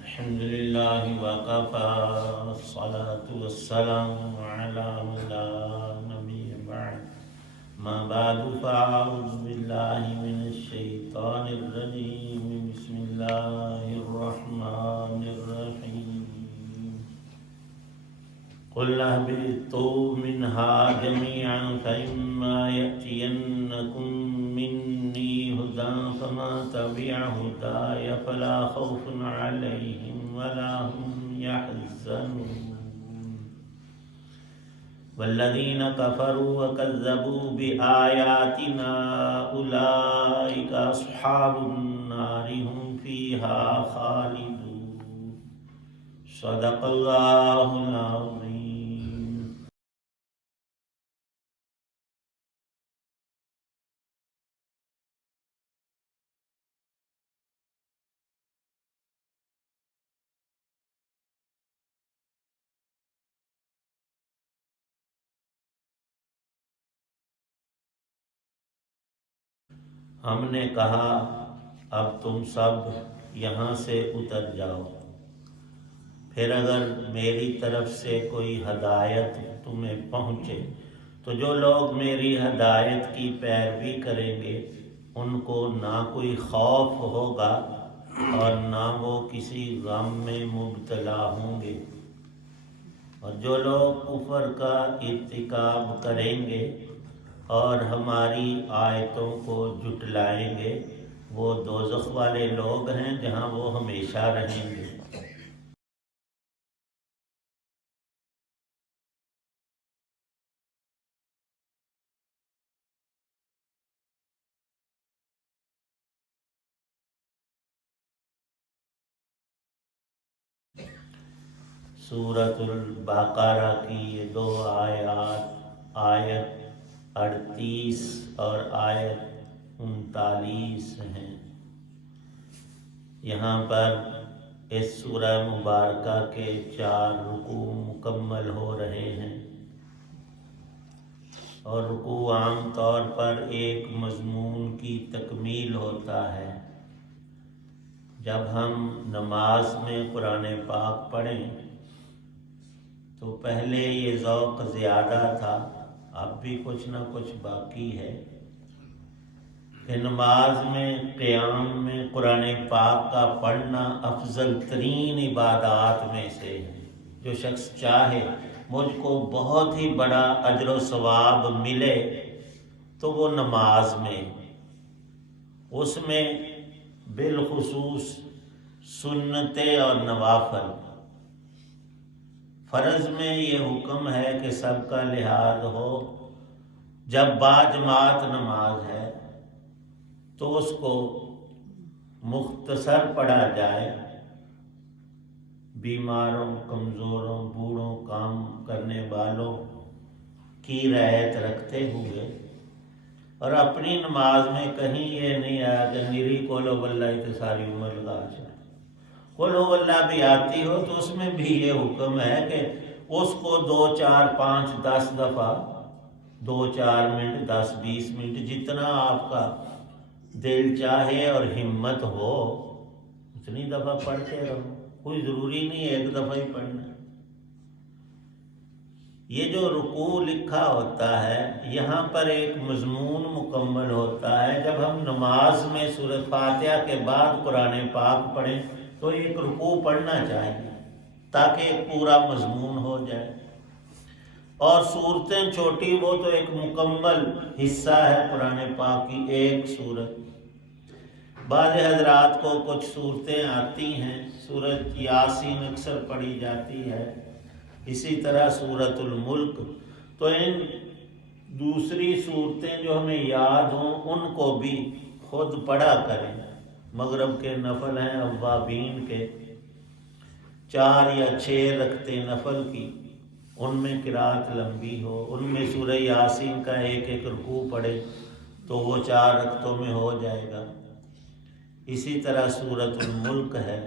الحمد لله وكفى الصلاة والسلام على من لا نبي بعد ما بعد فأعوذ بالله من الشيطان الرجيم بسم الله الرحمن الرحيم قل اهبطوا منها جميعا فإما يأتينكم مني هدى فمن تبع هداي فلا خوف عليهم ولا هم يحزنون والذين كفروا وكذبوا بآياتنا أولئك أصحاب النار هم فيها خالدون صدق الله العظيم. ہم نے کہا اب تم سب یہاں سے اتر جاؤ، پھر اگر میری طرف سے کوئی ہدایت تمہیں پہنچے تو جو لوگ میری ہدایت کی پیروی کریں گے ان کو نہ کوئی خوف ہوگا اور نہ وہ کسی غم میں مبتلا ہوں گے، اور جو لوگ کفر کا ارتکاب کریں گے اور ہماری آیتوں کو جھٹلائیں گے وہ دوزخ والے لوگ ہیں جہاں وہ ہمیشہ رہیں گے۔ سورۃ البقرہ کی یہ دو آیات، آیت 38 اور آیت 39 ہیں۔ یہاں پر اس سورہ مبارکہ کے 4 رکوع مکمل ہو رہے ہیں، اور رکوع عام طور پر ایک مضمون کی تکمیل ہوتا ہے۔ جب ہم نماز میں قرآن پاک پڑھیں تو پہلے یہ ذوق زیادہ تھا، اب بھی کچھ نہ کچھ باقی ہے کہ نماز میں قیام میں قرآن پاک کا پڑھنا افضل ترین عبادات میں سے ہے۔ جو شخص چاہے مجھ کو بہت ہی بڑا اجر و ثواب ملے تو وہ نماز میں، اس میں بالخصوص سنتیں اور نوافل، فرض میں یہ حکم ہے کہ سب کا لحاظ ہو، جب باجماعت نماز ہے تو اس کو مختصر پڑھا جائے، بیماروں، کمزوروں، بوڑھوں، کام کرنے والوں کی رعایت رکھتے ہوئے، اور اپنی نماز میں کہیں یہ نہیں آیا کہ میری قل ہو اللہ تو ساری عمر لگا چاہے، قل ہو اللہ بھی آتی ہو تو اس میں بھی یہ حکم ہے کہ اس کو 2 4 5 10 دفعہ، 2 4 منٹ 10 20 منٹ جتنا آپ کا دل چاہے اور ہمت ہو اتنی دفعہ پڑھتے رہو، کوئی ضروری نہیں ایک دفعہ ہی پڑھنا۔ یہ جو رکوع لکھا ہوتا ہے یہاں پر ایک مضمون مکمل ہوتا ہے۔ جب ہم نماز میں سورۃ فاتحہ کے بعد قرآن پاک پڑھیں تو ایک رکوع پڑھنا چاہیے تاکہ ایک پورا مضمون ہو جائے، اور صورتیں چھوٹی وہ تو ایک مکمل حصہ ہے قرآن پاک کی ایک سورت۔ بعض حضرات کو کچھ صورتیں آتی ہیں، سورۃ یاسین اکثر پڑھی جاتی ہے، اسی طرح سورۃ الملک، تو ان دوسری صورتیں جو ہمیں یاد ہوں ان کو بھی خود پڑھا کریں۔ مغرب کے نفل ہیں اوابین کے 4 یا 6 رکعتیں نفل کی، ان میں قرات لمبی ہو، ان میں سورہ یاسین کا ایک ایک رکوع پڑھے تو وہ 4 رکعتوں میں ہو جائے گا۔ اسی طرح سورۃ الملک ہے،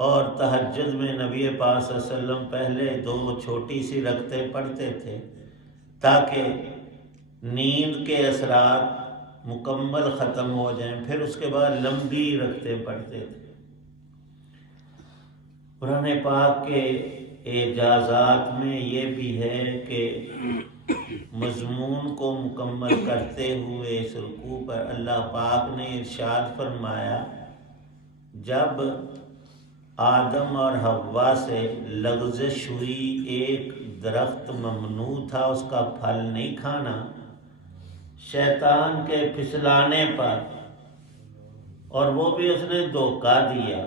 اور تہجد میں نبی پاک صلی اللہ علیہ وسلم پہلے 2 چھوٹی سی رکعتیں پڑھتے تھے تاکہ نیند کے اثرات مکمل ختم ہو جائیں، پھر اس کے بعد لمبی رکعتیں پڑھتے تھے۔ قرآن پاک کے اعجازات میں یہ بھی ہے کہ مضمون کو مکمل کرتے ہوئے اس رکوع پر اللہ پاک نے ارشاد فرمایا، جب آدم اور حوا سے لغزش ہوئی، ایک درخت ممنوع تھا اس کا پھل نہیں کھانا، شیطان کے پھسلانے پر، اور وہ بھی اس نے دھوکہ دیا،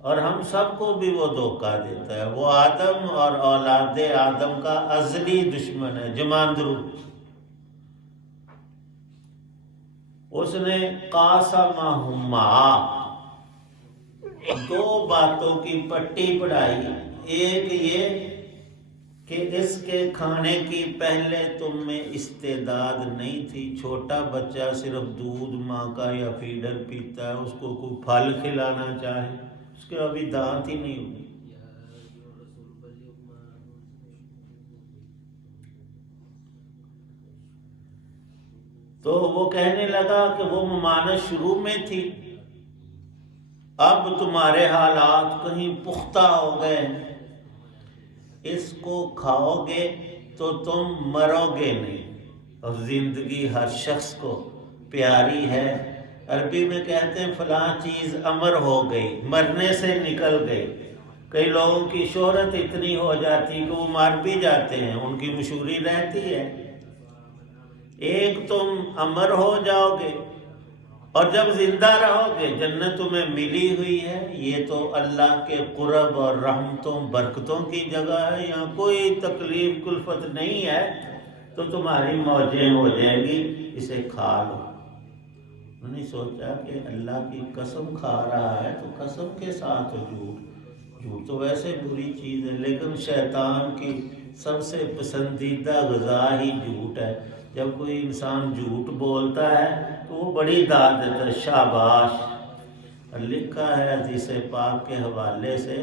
اور ہم سب کو بھی وہ دھوکہ دیتا ہے۔ وہ آدم اور اولاد آدم کا ازلی دشمن ہے، جماندرو۔ اس نے قاسمہما 2 باتوں کی پٹی پڑھائی، ایک یہ کہ اس کے کھانے کی پہلے تم میں استعداد نہیں تھی، چھوٹا بچہ صرف دودھ ماں کا یا فیڈر پیتا ہے، اس کو کوئی پھل کھلانا چاہے، اس کے ابھی دانت ہی نہیں ہوئے۔ تو وہ کہنے لگا کہ وہ ممانعت شروع میں تھی، اب تمہارے حالات کہیں پختہ ہو گئے، اس کو کھاؤ گے تو تم مرو گے نہیں۔ اور زندگی ہر شخص کو پیاری ہے، عربی میں کہتے ہیں فلاں چیز امر ہو گئی، مرنے سے نکل گئی۔ کئی لوگوں کی شہرت اتنی ہو جاتی کہ وہ مر بھی جاتے ہیں، ان کی مشہوری رہتی ہے۔ ایک تم امر ہو جاؤ گے، اور جب زندہ رہو گے جنت تمہیں ملی ہوئی ہے، یہ تو اللہ کے قرب اور رحمتوں برکتوں کی جگہ ہے، یہاں کوئی تکلیف کلفت نہیں ہے، تو تمہاری موجیں ہو جائیں گی، اسے کھا لو۔ انہوں نے سوچا کہ اللہ کی قسم کھا رہا ہے تو قسم کے ساتھ جھوٹ تو ویسے بری چیز ہے، لیکن شیطان کی سب سے پسندیدہ غذا ہی جھوٹ ہے۔ جب کوئی انسان جھوٹ بولتا ہے تو وہ بڑی داد دیتا ہے، شاباش۔ لکھا ہے حدیث پاک کے حوالے سے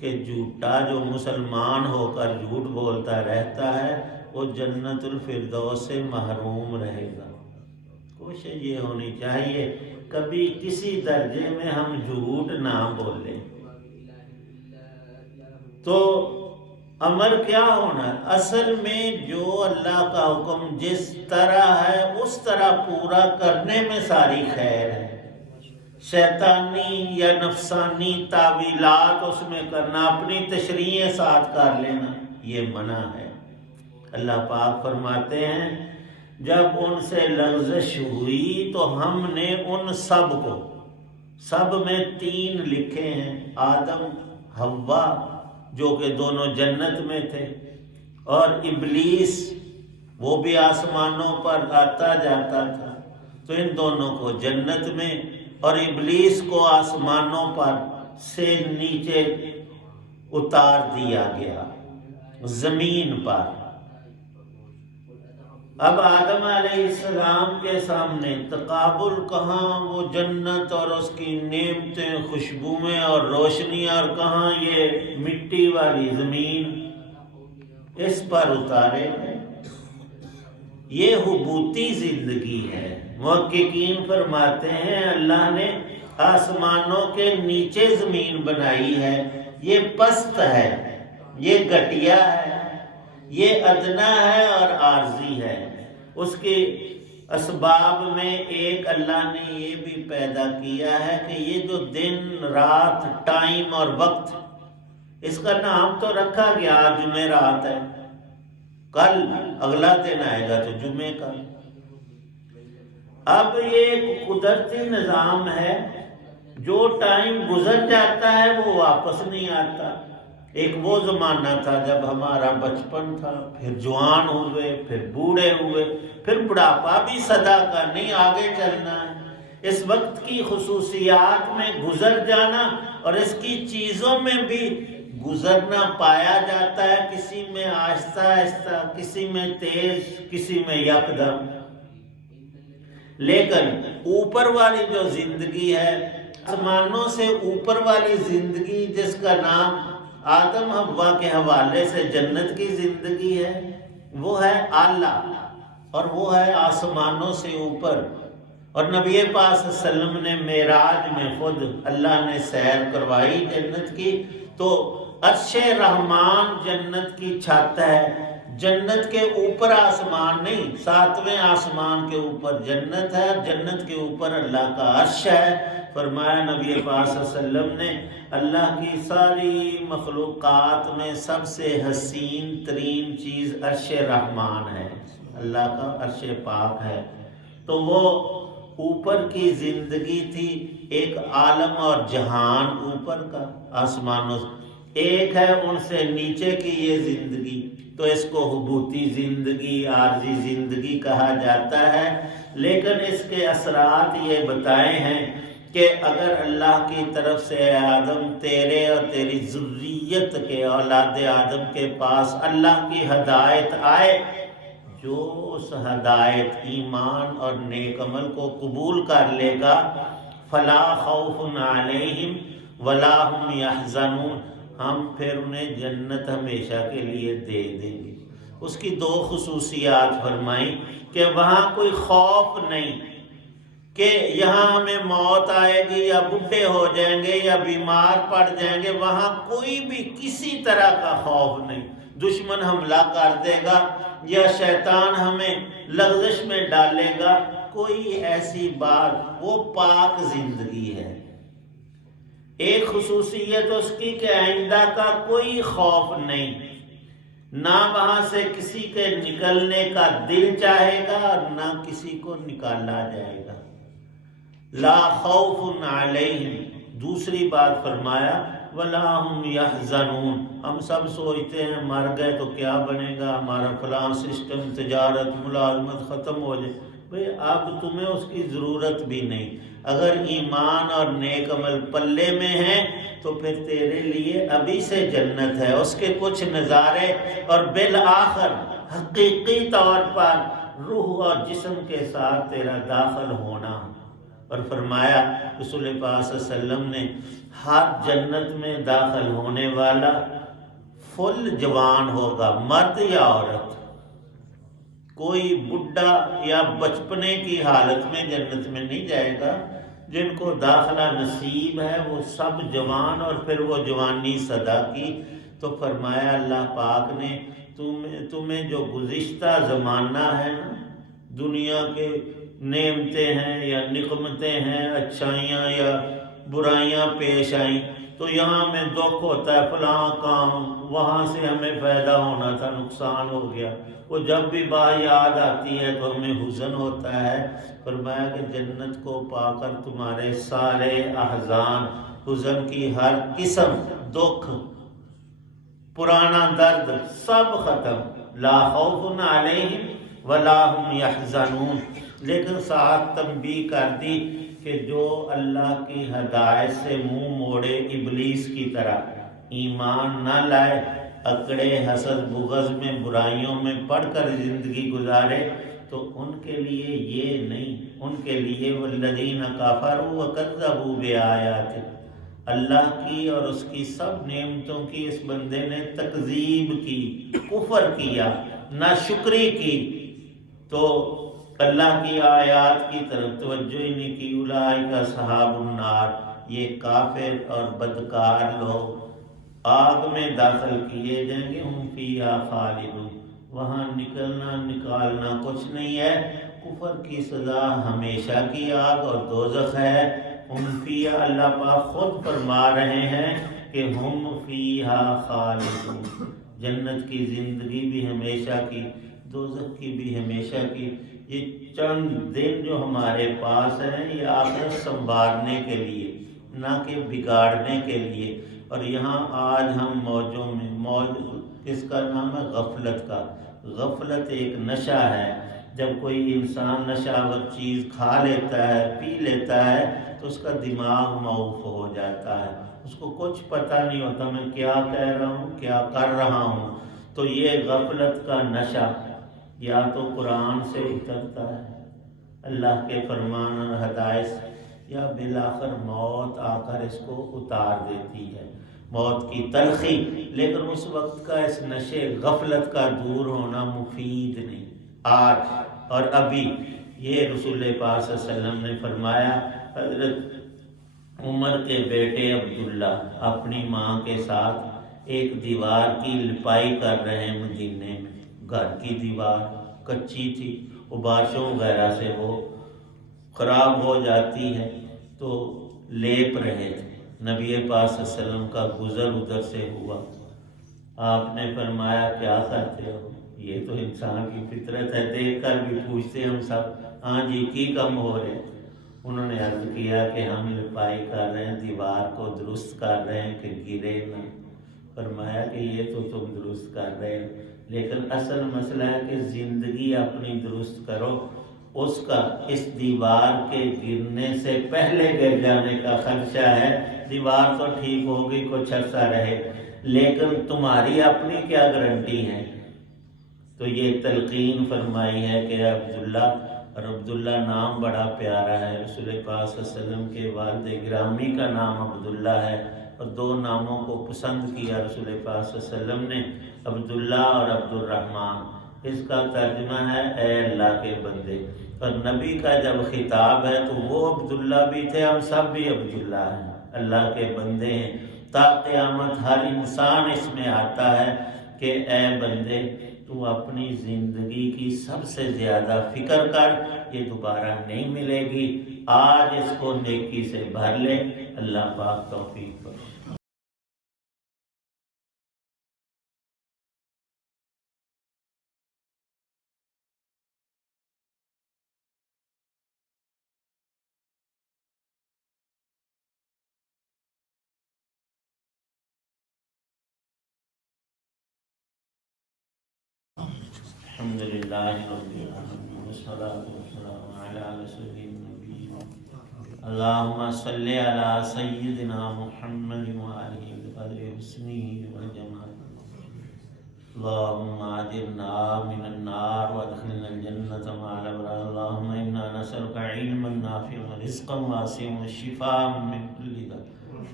کہ جھوٹا جو مسلمان ہو کر جھوٹ بولتا رہتا ہے وہ جنت الفردوس سے محروم رہے گا۔ کوشش یہ ہونی چاہیے کبھی کسی درجے میں ہم جھوٹ نہ بولیں۔ تو امر کیا ہونا ہے؟ اصل میں جو اللہ کا حکم جس طرح ہے اس طرح پورا کرنے میں ساری خیر ہے۔ شیطانی یا نفسانی تعویلات اس میں کرنا، اپنی تشریحیں ساتھ کر لینا، یہ منع ہے۔ اللہ پاک فرماتے ہیں جب ان سے لغزش ہوئی تو ہم نے ان سب کو، سب میں 3 لکھے ہیں، آدم حوا جو کہ دونوں جنت میں تھے، اور ابلیس وہ بھی آسمانوں پر آتا جاتا تھا، تو ان دونوں کو جنت میں اور ابلیس کو آسمانوں پر سے نیچے اتار دیا گیا زمین پر۔ اب آدم علیہ السلام کے سامنے تقابل کہاں وہ جنت اور اس کی نعمتیں، خوشبوئیں اور روشنیاں، اور کہاں یہ مٹی والی زمین، اس پر اتارے ہیں۔ یہ حبوطی زندگی ہے۔ محققین فرماتے ہیں اللہ نے آسمانوں کے نیچے زمین بنائی ہے، یہ پست ہے، یہ گھٹیا ہے، یہ ادنا ہے اور عارضی ہے۔ اس کے اسباب میں ایک اللہ نے یہ بھی پیدا کیا ہے کہ یہ جو دن رات ٹائم اور وقت، اس کا نام تو رکھا گیا جمعرات ہے، کل اگلا دن آئے گا تو جمعے کا۔ اب یہ ایک قدرتی نظام ہے، جو ٹائم گزر جاتا ہے وہ واپس نہیں آتا۔ ایک وہ زمانہ تھا جب ہمارا بچپن تھا، پھر جوان ہوئے، پھر بوڑھے ہوئے، پھر بڑھاپا بھی صدا کا نہیں، آگے چلنا ہے۔ اس وقت کی خصوصیات میں گزر جانا اور اس کی چیزوں میں بھی گزرنا پایا جاتا ہے، کسی میں آہستہ آہستہ، کسی میں تیز، کسی میں یکدم۔ لیکن اوپر والی جو زندگی ہے آسمانوں سے اوپر والی زندگی جس کا نام آدم حوا کے حوالے سے جنت کی زندگی ہے، وہ ہے اعلیٰ، اور وہ ہے آسمانوں سے اوپر۔ اور نبی پاک صلی اللہ علیہ وسلم نے معراج میں خود اللہ نے سیر کروائی جنت کی، تو عرش رحمان جنت کی چھت ہے، جنت کے اوپر آسمان نہیں، 7ویں آسمان کے اوپر جنت ہے، جنت کے اوپر اللہ کا عرش ہے۔ فرمایا نبی پاک صلی اللہ علیہ وسلم نے، اللہ کی ساری مخلوقات میں سب سے حسین ترین چیز عرش رحمان ہے، اللہ کا عرش پاک ہے۔ تو وہ اوپر کی زندگی تھی، ایک عالم اور جہان اوپر کا آسمانوں سے، ایک ہے ان سے نیچے کی یہ زندگی، تو اس کو حبوطی زندگی، عارضی زندگی کہا جاتا ہے۔ لیکن اس کے اثرات یہ بتائے ہیں کہ اگر اللہ کی طرف سے آدم تیرے اور تیری ذریت کے اولاد آدم کے پاس اللہ کی ہدایت آئے، جو اس ہدایت ایمان اور نیک عمل کو قبول کر لے گا، فلا خوف علیہم ولا هم یحزنون، ہم پھر انہیں جنت ہمیشہ کے لیے دے دیں گے۔ اس کی 2 خصوصیات فرمائیں کہ وہاں کوئی خوف نہیں کہ یہاں ہمیں موت آئے گی یا بڈھے ہو جائیں گے یا بیمار پڑ جائیں گے، وہاں کوئی بھی کسی طرح کا خوف نہیں، دشمن حملہ کر دے گا یا شیطان ہمیں لغزش میں ڈالے گا، کوئی ایسی بات، وہ پاک زندگی ہے۔ ایک خصوصیت اس کی کہ آئندہ کا کوئی خوف نہیں، نہ وہاں سے کسی کے نکلنے کا دل چاہے گا اور نہ کسی کو نکالا جائے گا، لا خوف علیہم۔ دوسری بات فرمایا ولا هم یحزنون، ہم سب سوچتے ہیں مر گئے تو کیا بنے گا، ہمارا فلاں سسٹم، تجارت، ملازمت ختم ہو جائے، بھئی اب تمہیں اس کی ضرورت بھی نہیں۔ اگر ایمان اور نیک عمل پلے میں ہیں تو پھر تیرے لیے ابھی سے جنت ہے، اس کے کچھ نظارے، اور بالآخر حقیقی طور پر روح اور جسم کے ساتھ تیرا داخل ہونا۔ اور فرمایا رسول پاک صلی اللہ علیہ وسلم نے، ہر جنت میں داخل ہونے والا فل جوان ہوگا، مرد یا عورت، کوئی بڈھا یا بچپنے کی حالت میں جنت میں نہیں جائے گا۔ جن کو داخلہ نصیب ہے وہ سب جوان، اور پھر وہ جوانی صدا کی۔ تو فرمایا اللہ پاک نے تمہیں جو گزشتہ زمانہ ہے نا، دنیا کے نعمتیں ہیں یا نقمتیں ہیں، اچھائیاں یا برائیاں پیش آئیں، تو یہاں میں دکھ ہوتا ہے، فلاں کام وہاں سے ہمیں فائدہ ہونا تھا، نقصان ہو گیا، وہ جب بھی بات یاد آتی ہے تو ہمیں حزن ہوتا ہے۔ فرمایا کہ جنت کو پا کر تمہارے سارے احزان، حزن کی ہر قسم، دکھ، پرانا درد سب ختم، لا خوف علیہم ولا هم یحزنون۔ لیکن ساتھ تنبیہ کر دی کہ جو اللہ کی ہدایت سے منہ موڑے ابلیس کی طرح، ایمان نہ لائے، اکڑے حسد بغض میں برائیوں میں پڑھ کر زندگی گزارے، تو ان کے لیے یہ نہیں، ان کے لیے والذین کفروا وکذبوا بآیاتہ، اللہ کی اور اس کی سب نعمتوں کی اس بندے نے تکذیب کی، کفر کیا، ناشکری کی، تو اللہ کی آیات کی طرف توجہ ہی نہیں کی، اولئک اصحاب النار، یہ کافر اور بدکار لوگ آگ میں داخل کیے جائیں گے، ہم فیہا خالدون، وہاں نکلنا نکالنا کچھ نہیں ہے، کفر کی سزا ہمیشہ کی آگ اور دوزخ ہے۔ ہم فیہا، اللہ پاک خود فرما رہے ہیں کہ ہم فیہا خالدون، جنت کی زندگی بھی ہمیشہ کی، دوزخ کی بھی ہمیشہ کی۔ یہ چند دن جو ہمارے پاس ہیں یہ آخرت سنوارنے کے لیے، نہ کہ بگاڑنے کے لیے۔ اور یہاں آج ہم موجوں میں، موج کس کا نام ہے؟ غفلت کا۔ غفلت ایک نشہ ہے، جب کوئی انسان نشہ چیز کھا لیتا ہے، پی لیتا ہے، تو اس کا دماغ معوف ہو جاتا ہے، اس کو کچھ پتہ نہیں ہوتا میں کیا کہہ رہا ہوں، کیا کر رہا ہوں۔ تو یہ غفلت کا نشہ یا تو قرآن سے اترتا ہے، اللہ کے فرمان اور ہدایت، یا بالآخر موت آ کر اس کو اتار دیتی ہے، موت کی تلخی، لیکن اس وقت کا اس نشے غفلت کا دور ہونا مفید نہیں۔ آج اور ابھی یہ رسول پاک صلی اللہ علیہ وسلم نے فرمایا، حضرت عمر کے بیٹے عبداللہ اپنی ماں کے ساتھ ایک دیوار کی لپائی کر رہے ہیں مدینے میں، گھر کی دیوار کچی تھی، بارشوں وغیرہ سے وہ خراب ہو جاتی ہے، تو لیپ رہے تھے۔ نبی پاک صلی اللہ علیہ وسلم کا گزر ادھر سے ہوا، آپ نے فرمایا کیا کرتے ہو؟ یہ تو انسان کی فطرت ہے، دیکھ کر بھی پوچھتے ہم سب، ہاں جی کی کم ہو رہے؟ انہوں نے عرض کیا کہ ہم لپائی کر رہے ہیں، دیوار کو درست کر رہے ہیں کہ گرے نہ۔ فرمایا کہ یہ تو تم درست کر رہے ہو، لیکن اصل مسئلہ ہے کہ زندگی اپنی درست کرو، اس کا اس دیوار کے گرنے سے پہلے گر جانے کا خدشہ ہے۔ دیوار تو ٹھیک ہوگی، کچھ عرصہ رہے، لیکن تمہاری اپنی کیا گارنٹی ہے؟ تو یہ تلقین فرمائی ہے کہ عبداللہ، اور عبداللہ نام بڑا پیارا ہے، رسول پاک صلی اللہ علیہ وسلم کے والد گرامی کا نام عبداللہ ہے، اور دو ناموں کو پسند کیا رسول پاک صلی اللہ علیہ وسلم نے، عبداللہ اور عبد الرحمن۔ اس کا ترجمہ ہے اے اللہ کے بندے، اور نبی کا جب خطاب ہے تو وہ عبداللہ بھی تھے، ہم سب بھی عبداللہ ہیں، اللہ کے بندے ہیں۔ تا قیامت ہر انسان اس میں آتا ہے کہ اے بندے تو اپنی زندگی کی سب سے زیادہ فکر کر، یہ دوبارہ نہیں ملے گی، آج اس کو نیکی سے بھر لے۔ اللہ پاک توفیق بخشے۔ الحمد للہ رب العالمین والصلاة والسلام علی رسول النبی اللہم صلی علی سیدنا محمد وآلہ بقدر حسنہ وجمال اللہم اجرنا من النار وادخلنا الجنة مع الابرار اللہم انا نسألک علما نافعا ورزقا واسعا وشفاء من کل داء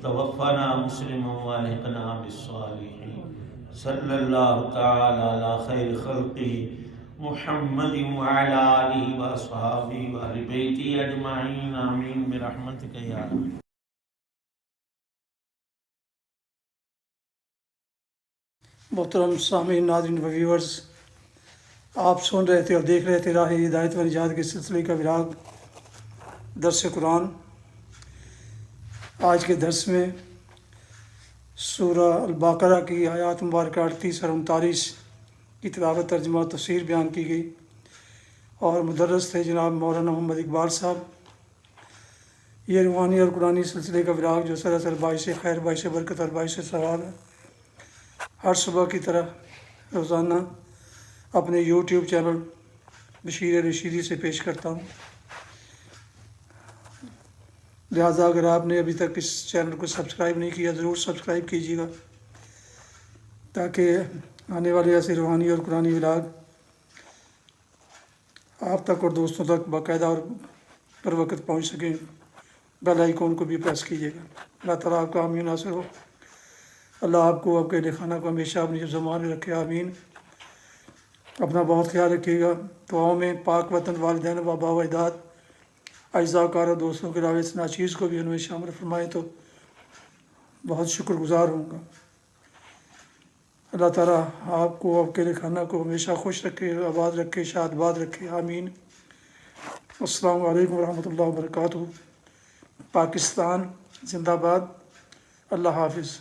توفنا مسلما والحقنا بالصالحین صلی اللہ تعالی علی خیر خلقہ محمد وعلی آلہ واصحابہ وآل بیتہ اجمعین آمین برحمتک یا رب۔ محترم سامعین، ناظرین و ویورز، آپ سن رہے تھے اور دیکھ رہے تھے راہ ہدایت و نجات کے سلسلے کا وراغ درس قرآن۔ آج کے درس میں سورہ البقرہ کی آیات مبارکہ 38 اور 39 کی تلاوت، ترجمہ و تفسیر بیان کی گئی، اور مدرس تھے جناب مولانا محمد اقبال صاحب۔ یہ روحانی اور قرآنی سلسلے کا وراغ جو سراسر باعث خیر، باعث برکت اور باعث ثواب ہے، ہر صبح کی طرح روزانہ اپنے یوٹیوب چینل بشیر رشیدی سے پیش کرتا ہوں۔ لہٰذا اگر آپ نے ابھی تک اس چینل کو سبسکرائب نہیں کیا، ضرور سبسکرائب کیجیے گا، تاکہ آنے والے ایسے روحانی اور قرآنی وراغ آپ تک اور دوستوں تک باقاعدہ اور پر وقت پہنچ سکیں۔ بیل آئیکن کو بھی پریس کیجیے گا۔ اللہ تعالیٰ آپ کا حامی ناصر ہو۔ اللہ آپ کو، آپ کے اہل خانہ کو ہمیشہ اپنی زبان میں رکھے، آمین۔ اپنا بہت خیال رکھیے گا۔ دعاؤں میں پاک وطن، والدین و آباء و اجداد، اعزاء کار اور دوستوں کے علاوہ اس ناچیز کو بھی انہیں شامل فرمائیں تو بہت شکر گزار ہوں گا۔ اللہ تعالیٰ آپ کو، آپ کے اہل خانہ کو ہمیشہ خوش رکھے، آباد رکھے، شاد باد رکھے، آمین۔ السلام علیکم ورحمۃ اللہ وبرکاتہ۔ پاکستان زندہ باد۔ اللہ حافظ۔